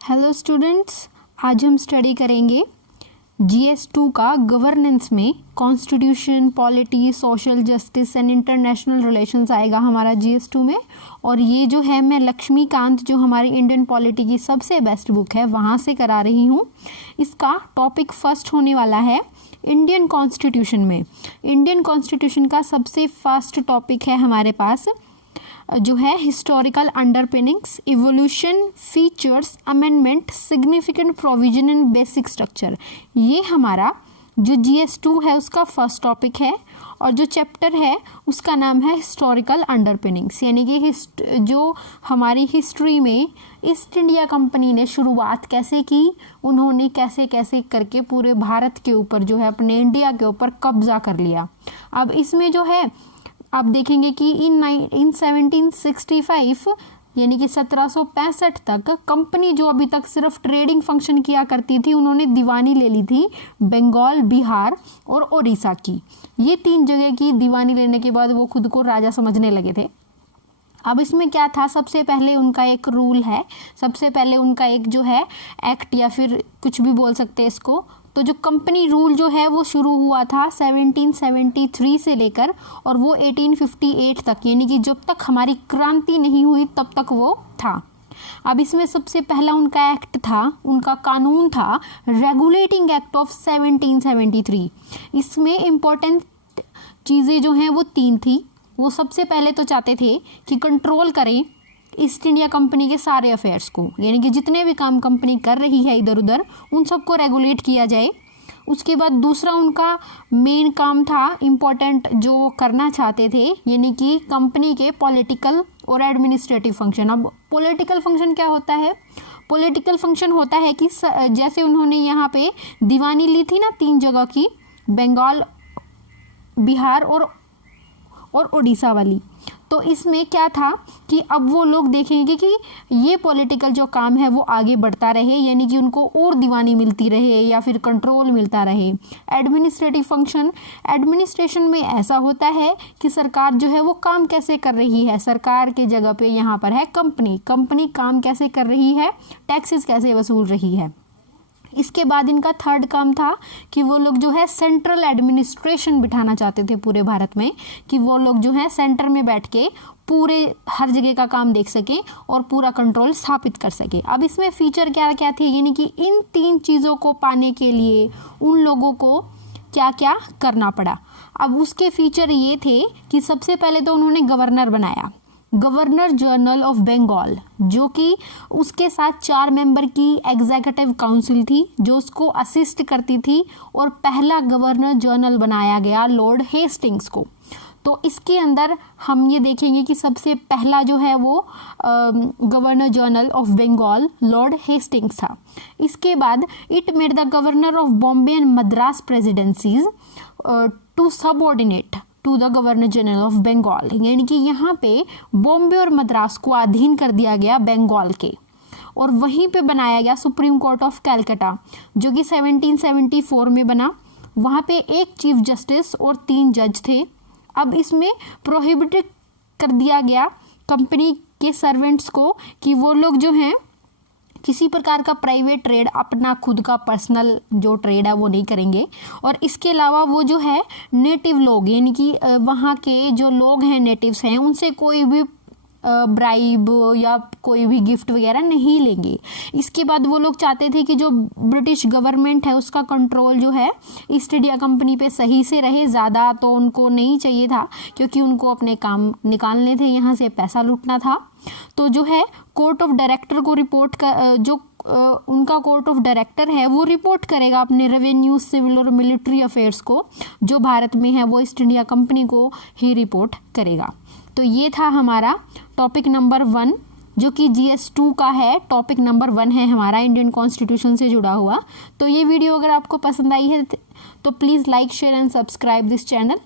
Hello students, आज हम study करेंगे GS2 का गवर्नेंस में constitution, polity, social justice and international relations आएगा हमारा GS2 में। और ये जो है मैं लक्ष्मीकांत, जो हमारी इंडियन पॉलिटी की सबसे बेस्ट बुक है, वहाँ से करा रही हूँ। इसका टॉपिक फर्स्ट होने वाला है इंडियन कॉन्स्टिट्यूशन में। इंडियन कॉन्स्टिट्यूशन का सबसे फर्स्ट टॉपिक है हमारे पास जो है historical underpinnings, evolution, features, amendment, significant provision and basic structure. ये हमारा जो GS2 है उसका फर्स्ट टॉपिक है। और जो चैप्टर है उसका नाम है हिस्टोरिकल अंडरपिनिंग्स, यानी कि जो हमारी हिस्ट्री में ईस्ट इंडिया कंपनी ने शुरुआत कैसे की, उन्होंने कैसे कैसे करके पूरे भारत के ऊपर जो है, अपने इंडिया के ऊपर कब्जा कर लिया। अब इसमें जो है आप देखेंगे कि इन 1765 यानी कि 1765 तक कंपनी जो अभी तक सिर्फ ट्रेडिंग फंक्शन किया करती थी, उन्होंने दीवानी ले ली थी बंगाल, बिहार और उड़ीसा की। ये 3 जगह की दीवानी लेने के बाद वो खुद को राजा समझने लगे थे। अब इसमें क्या था, सबसे पहले उनका एक रूल है, सबसे पहले उनका एक जो है एक्ट या फिर कुछ भी बोल सकते हैं इसको। तो जो कंपनी रूल जो है वो शुरू हुआ था 1773 से लेकर और वो 1858 तक, यानी कि जब तक हमारी क्रांति नहीं हुई तब तक वो था। अब इसमें सबसे पहला उनका एक्ट था, उनका कानून था रेगुलेटिंग एक्ट ऑफ 1773। इसमें इम्पोर्टेंट चीज़ें जो हैं वो 3 थी। वो सबसे पहले तो चाहते थे कि कंट्रोल करें ईस्ट इंडिया कंपनी के सारे अफेयर्स को, यानी कि जितने भी काम कंपनी कर रही है इधर उधर, उन सबको रेगुलेट किया जाए। उसके बाद दूसरा उनका मेन काम था, इम्पोर्टेंट जो करना चाहते थे, यानी कि कंपनी के पॉलिटिकल और एडमिनिस्ट्रेटिव फंक्शन। अब पॉलिटिकल फंक्शन क्या होता है? पॉलिटिकल फंक्शन होता है कि जैसे उन्होंने यहाँ पे दीवानी ली थी ना 3 जगह की, बंगाल, बिहार और उड़ीसा वाली, तो इसमें क्या था कि अब वो लोग देखेंगे कि ये पॉलिटिकल जो काम है वो आगे बढ़ता रहे, यानी कि उनको और दीवानी मिलती रहे या फिर कंट्रोल मिलता रहे। एडमिनिस्ट्रेटिव फंक्शन, एडमिनिस्ट्रेशन में ऐसा होता है कि सरकार जो है वो काम कैसे कर रही है, सरकार के जगह पे यहाँ पर है कंपनी काम कैसे कर रही है, टैक्सेस कैसे वसूल रही है। इसके बाद इनका थर्ड काम था कि वो लोग जो है सेंट्रल एडमिनिस्ट्रेशन बिठाना चाहते थे पूरे भारत में, कि वो लोग जो है सेंटर में बैठ के पूरे हर जगह का काम देख सकें और पूरा कंट्रोल स्थापित कर सके। अब इसमें फीचर क्या क्या थे, यानी कि इन 3 चीज़ों को पाने के लिए उन लोगों को क्या क्या करना पड़ा। अब उसके फीचर ये थे कि सबसे पहले तो उन्होंने गवर्नर बनाया, गवर्नर जनरल ऑफ बंगाल, जो कि उसके साथ 4 मेंबर की एग्जीक्यूटिव काउंसिल थी जो उसको असिस्ट करती थी। और पहला गवर्नर जनरल बनाया गया लॉर्ड हेस्टिंग्स को। तो इसके अंदर हम ये देखेंगे कि सबसे पहला जो है वो governor general of Bengal lord Hastings था। इसके बाद it made the governor of Bombay and Madras presidencies to subordinate to the governor general of Bengal, यानी कि यहाँ पे बॉम्बे और मद्रास को अधीन कर दिया गया बंगाल के। और वहीं पे बनाया गया सुप्रीम कोर्ट ऑफ कलकत्ता, जो कि 1774 में बना। वहाँ पे एक चीफ जस्टिस और 3 जज थे। अब इसमें प्रोहिबिट कर दिया गया कंपनी के सर्वेंट्स को कि वो लोग जो हैं किसी प्रकार का प्राइवेट ट्रेड, अपना खुद का पर्सनल जो ट्रेड है वो नहीं करेंगे। और इसके अलावा वो जो है नेटिव लोग, यानी कि वहाँ के जो लोग हैं, नेटिव्स हैं, उनसे कोई भी ब्राइब या कोई भी गिफ्ट वगैरह नहीं लेंगे। इसके बाद वो लोग चाहते थे कि जो ब्रिटिश गवर्नमेंट है उसका कंट्रोल जो है ईस्ट इंडिया कंपनी पे सही से रहे। ज़्यादा तो उनको नहीं चाहिए था, क्योंकि उनको अपने काम निकालने थे, यहाँ से पैसा लूटना था। तो जो है कोर्ट ऑफ डायरेक्टर को रिपोर्ट कर, जो उनका कोर्ट ऑफ डायरेक्टर है वो रिपोर्ट करेगा अपने रेवेन्यू, सिविल और मिलिट्री अफेयर्स को। जो भारत में है वो ईस्ट इंडिया कंपनी को ही रिपोर्ट करेगा। तो ये था हमारा टॉपिक नंबर 1, जो कि GS2 का है। टॉपिक नंबर 1 है हमारा इंडियन कॉन्स्टिट्यूशन से जुड़ा हुआ। तो ये वीडियो अगर आपको पसंद आई है तो please like, share and subscribe this channel.